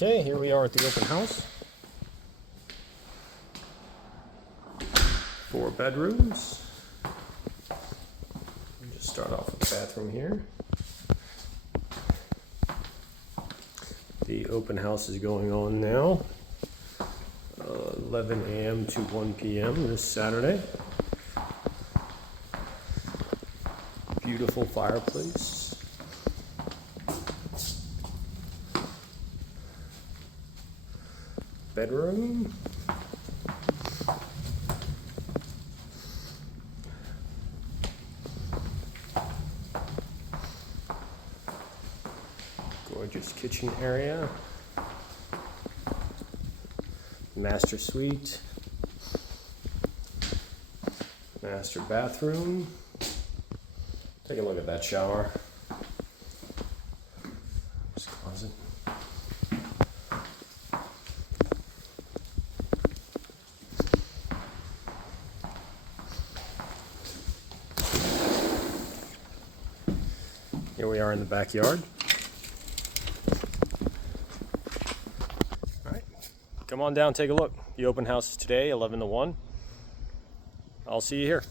Okay, here we are at the open house. 4 bedrooms. We'll just start off with the bathroom here. The open house is going on now. 11 a.m. to 1 p.m. this Saturday. Beautiful fireplace. Bedroom. Gorgeous kitchen area. Master suite. Master bathroom. Take a look at that shower. This closet. Here we are in the backyard. All right, come on down, take a look. The open house is today, 11 to 1. I'll see you here.